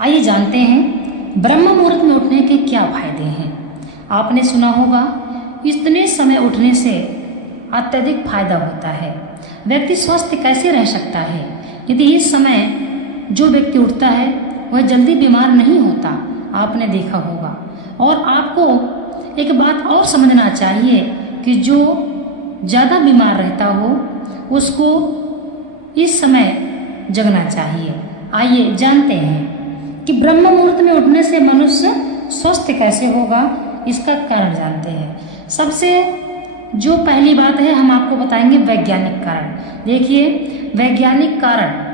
आइए जानते हैं ब्रह्म मुहूर्त में उठने के क्या फायदे हैं। आपने सुना होगा इतने समय उठने से अत्यधिक फायदा होता है। व्यक्ति स्वस्थ कैसे रह सकता है यदि इस समय जो व्यक्ति उठता है वह जल्दी बीमार नहीं होता, आपने देखा होगा। और आपको एक बात और समझना चाहिए कि जो ज़्यादा बीमार रहता हो उसको इस समय जगना चाहिए। आइए जानते हैं कि ब्रह्म मुहूर्त में उठने से मनुष्य स्वस्थ कैसे होगा, इसका कारण जानते हैं। सबसे जो पहली बात है हम आपको बताएंगे वैज्ञानिक कारण। देखिए वैज्ञानिक कारण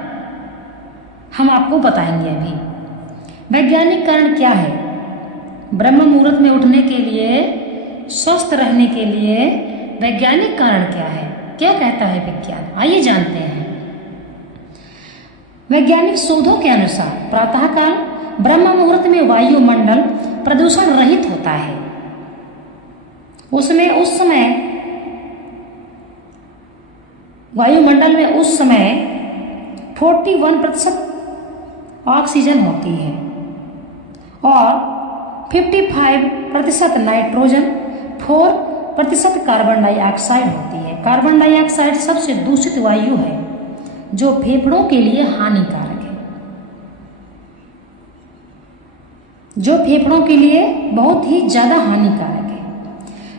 हम आपको बताएंगे अभी। वैज्ञानिक कारण क्या है? ब्रह्म मुहूर्त में उठने के लिए, स्वस्थ रहने के लिए वैज्ञानिक कारण क्या है, क्या कहता है विज्ञान, आइए जानते हैं। वैज्ञानिक शोधों के अनुसार प्रातःकाल ब्रह्म मुहूर्त में वायुमंडल प्रदूषण रहित होता है। उस समय वायुमंडल में उस समय 41% ऑक्सीजन होती है और 55% नाइट्रोजन, 4% कार्बन डाइऑक्साइड होती है। कार्बन डाइऑक्साइड सबसे दूषित वायु है जो फेफड़ों के लिए हानिकारक है, जो फेफड़ों के लिए बहुत ही ज़्यादा हानिकारक है।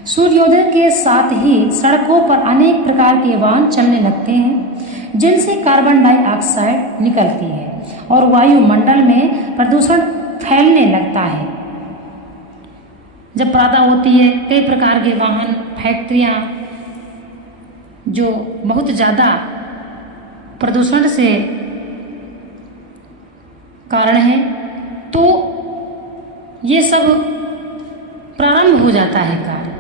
सूर्योदय के साथ ही सड़कों पर अनेक प्रकार के वाहन चलने लगते हैं जिनसे कार्बन डाइऑक्साइड निकलती है और वायुमंडल में प्रदूषण फैलने लगता है। जब प्रातः होती है कई प्रकार के वाहन, फैक्ट्रियाँ जो बहुत ज़्यादा प्रदूषण से कारण है, तो ये सब प्रारंभ हो जाता है कार्य,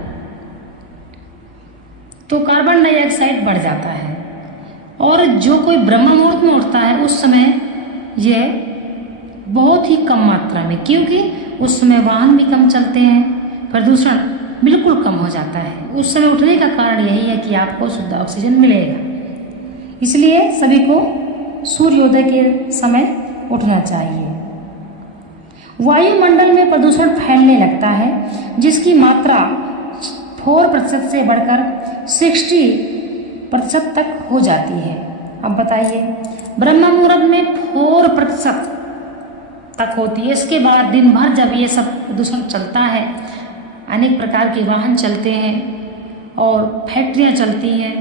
तो कार्बन डाइऑक्साइड बढ़ जाता है। और जो कोई ब्रह्म मुहूर्त में उठता है उस समय यह बहुत ही कम मात्रा में, क्योंकि उस समय वाहन भी कम चलते हैं, प्रदूषण बिल्कुल कम हो जाता है। उस समय उठने का कारण यही है कि आपको शुद्ध ऑक्सीजन मिलेगा। इसलिए सभी को सूर्योदय के समय उठना चाहिए। वायुमंडल में प्रदूषण फैलने लगता है जिसकी मात्रा 4% से बढ़कर 60% तक हो जाती है। अब बताइए ब्रह्म मुहूर्त में 4% तक होती है। इसके बाद दिन भर जब ये सब प्रदूषण चलता है, अनेक प्रकार के वाहन चलते हैं और फैक्ट्रियाँ चलती हैं,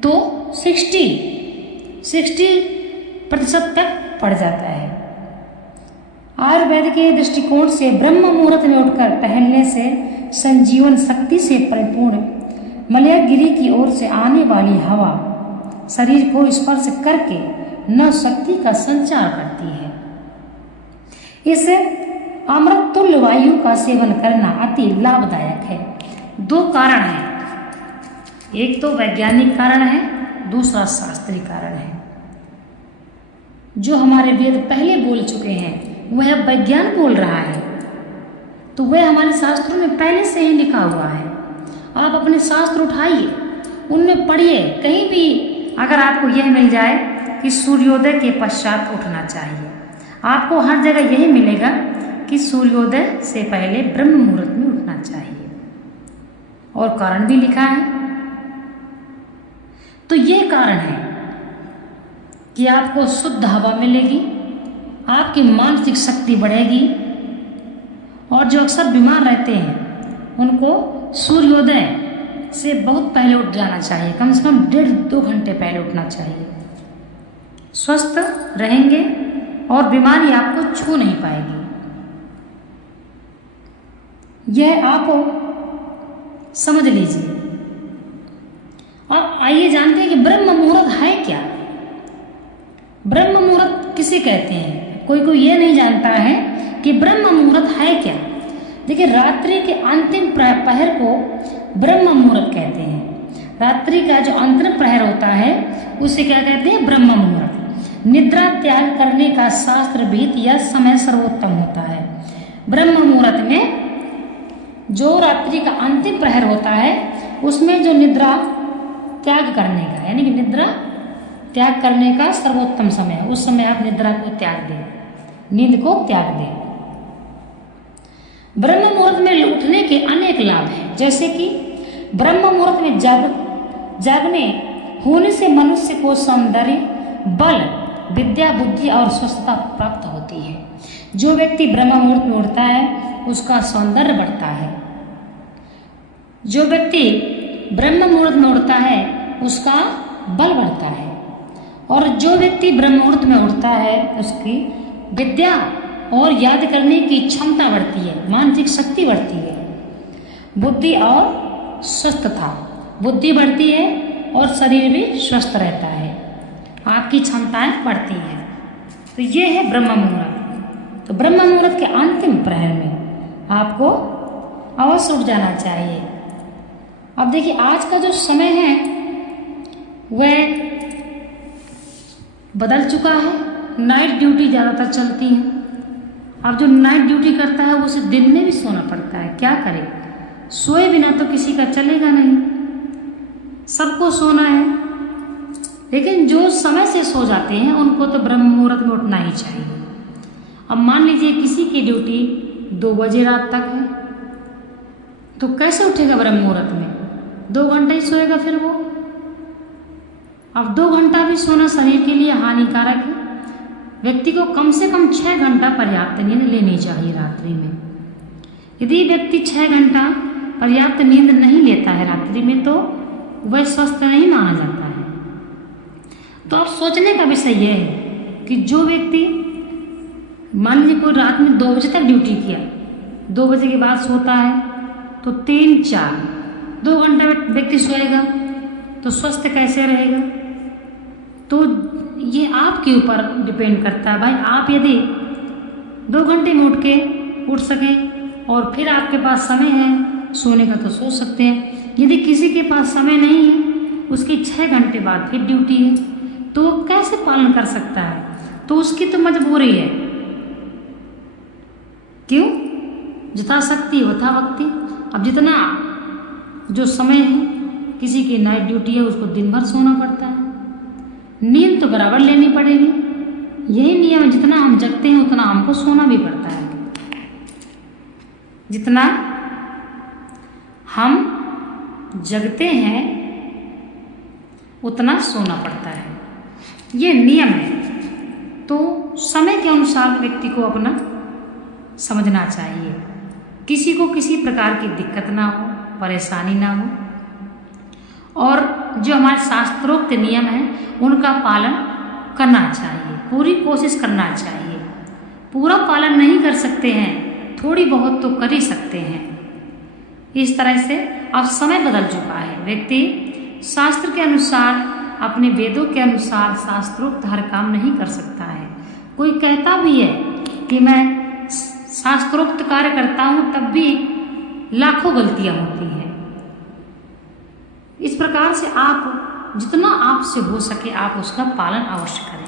तो 60% तक बढ़ जाता है। आयुर्वेद के दृष्टिकोण से ब्रह्म मुहूर्त में उठकर टहलने से संजीवन शक्ति से परिपूर्ण मलयगिरी की ओर से आने वाली हवा शरीर को स्पर्श करके नव शक्ति का संचार करती है। इस अमृत तुल्य वायु का सेवन करना अति लाभदायक है। दो कारण हैं, एक तो वैज्ञानिक कारण है, दूसरा शास्त्रीय कारण है। जो हमारे वेद पहले बोल चुके हैं वह अब विज्ञान बोल रहा है, तो वह हमारे शास्त्रों में पहले से ही लिखा हुआ है। आप अपने शास्त्र उठाइए, उनमें पढ़िए, कहीं भी अगर आपको यह मिल जाए कि सूर्योदय के पश्चात उठना चाहिए, आपको हर जगह यही मिलेगा कि सूर्योदय से पहले ब्रह्म मुहूर्त में उठना चाहिए, और कारण भी लिखा है। तो यह कारण है कि आपको शुद्ध हवा मिलेगी, आपकी मानसिक शक्ति बढ़ेगी, और जो अक्सर बीमार रहते हैं उनको सूर्योदय से बहुत पहले उठ जाना चाहिए, कम से कम 1.5-2 घंटे पहले उठना चाहिए। स्वस्थ रहेंगे और बीमारी आपको छू नहीं पाएगी। यह आप समझ लीजिए। और आइए जानते हैं कि ब्रह्म मुहूर्त है क्या। ब्रह्म मुहूर्त किसे कहते हैं? कोई कोई ये नहीं जानता है कि ब्रह्म मुहूर्त है क्या। देखिए रात्रि के अंतिम प्रहर को ब्रह्म मुहूर्त कहते हैं। रात्रि का जो अंतिम प्रहर होता है उसे क्या कहते हैं? ब्रह्म मुहूर्त। निद्रा त्याग करने का शास्त्र विहित यह समय सर्वोत्तम होता है। ब्रह्म मुहूर्त में जो रात्रि का अंतिम प्रहर होता है उसमें जो निद्रा त्याग करने का, यानी कि निद्रा त्याग करने का सर्वोत्तम समय है, उस समय आप निद्रा को त्याग दें। नींद को त्याग दें। ब्रह्म मुहूर्त में उठने के अनेक लाभ हैं, जैसे कि ब्रह्म मुहूर्त में जागने होने से मनुष्य को सौंदर्य, बल, विद्या, बुद्धि और स्वस्थता प्राप्त होती है। जो व्यक्ति ब्रह्म मुहूर्त में उठता है उसका सौंदर्य बढ़ता है। जो व्यक्ति ब्रह्म मुहूर्त में उठता है उसका बल बढ़ता है। और जो व्यक्ति ब्रह्म मुहूर्त में उठता है उसकी विद्या और याद करने की क्षमता बढ़ती है, मानसिक शक्ति बढ़ती है, बुद्धि और स्वस्थता, बुद्धि बढ़ती है और शरीर भी स्वस्थ रहता है, आपकी क्षमताएं बढ़ती हैं। तो ये है ब्रह्म मुहूर्त। तो ब्रह्म मुहूर्त के अंतिम प्रहर में आपको अवश्य उठ जाना चाहिए। अब देखिए आज का जो समय है वह बदल चुका है, नाइट ड्यूटी ज़्यादातर चलती है। अब जो नाइट ड्यूटी करता है वो उसे दिन में भी सोना पड़ता है, क्या करे, सोए बिना तो किसी का चलेगा नहीं, सबको सोना है। लेकिन जो समय से सो जाते हैं उनको तो ब्रह्म मुहूर्त में उठना ही चाहिए। अब मान लीजिए किसी की ड्यूटी 2 बजे रात तक है, तो कैसे उठेगा ब्रह्म मुहूर्त में? 2 घंटे ही सोएगा फिर वो। अब 2 घंटा भी सोना शरीर के लिए हानिकारक है। व्यक्ति को कम से कम 6 घंटा पर्याप्त नींद लेनी चाहिए रात्रि में। यदि व्यक्ति 6 घंटा पर्याप्त नींद नहीं लेता है रात्रि में तो वह स्वस्थ नहीं माना जाता है। तो अब सोचने का विषय यह है कि जो व्यक्ति मान लीजिए कोई रात में 2 बजे तक ड्यूटी किया, 2 बजे के बाद सोता है तो 3-4 2 घंटे व्यक्ति सोएगा तो स्वस्थ कैसे रहेगा? तो ये आपके ऊपर डिपेंड करता है भाई। आप यदि 2 घंटे में उठ सकें और फिर आपके पास समय है सोने का तो सो सकते हैं। यदि किसी के पास समय नहीं है, उसकी 6 घंटे बाद फिर ड्यूटी है, तो वो कैसे पालन कर सकता है? तो उसकी तो मजबूरी है। क्यों? यथाशक्ति वथा भक्ति। अब जितना जो समय है, किसी की नाइट ड्यूटी है उसको दिन भर सोना पड़ता है, नींद तो बराबर लेनी पड़ेगी। यही नियम है, जितना हम जगते हैं उतना हमको सोना भी पड़ता है। जितना हम जगते हैं उतना सोना पड़ता है, ये नियम है। तो समय के अनुसार व्यक्ति को अपना समझना चाहिए, किसी को किसी प्रकार की दिक्कत ना हो, परेशानी ना हो। और जो हमारे शास्त्रोक्त नियम हैं उनका पालन करना चाहिए, पूरी कोशिश करना चाहिए। पूरा पालन नहीं कर सकते हैं, थोड़ी बहुत तो कर ही सकते हैं। इस तरह से अब समय बदल चुका है। व्यक्ति शास्त्र के अनुसार, अपने वेदों के अनुसार शास्त्रोक्त हर काम नहीं कर सकता है। कोई कहता भी है कि मैं शास्त्रोक्त कार्य करता हूँ, तब भी लाखों गलतियाँ होती हैं। इस प्रकार से आप जितना आपसे हो सके आप उसका पालन अवश्य करें।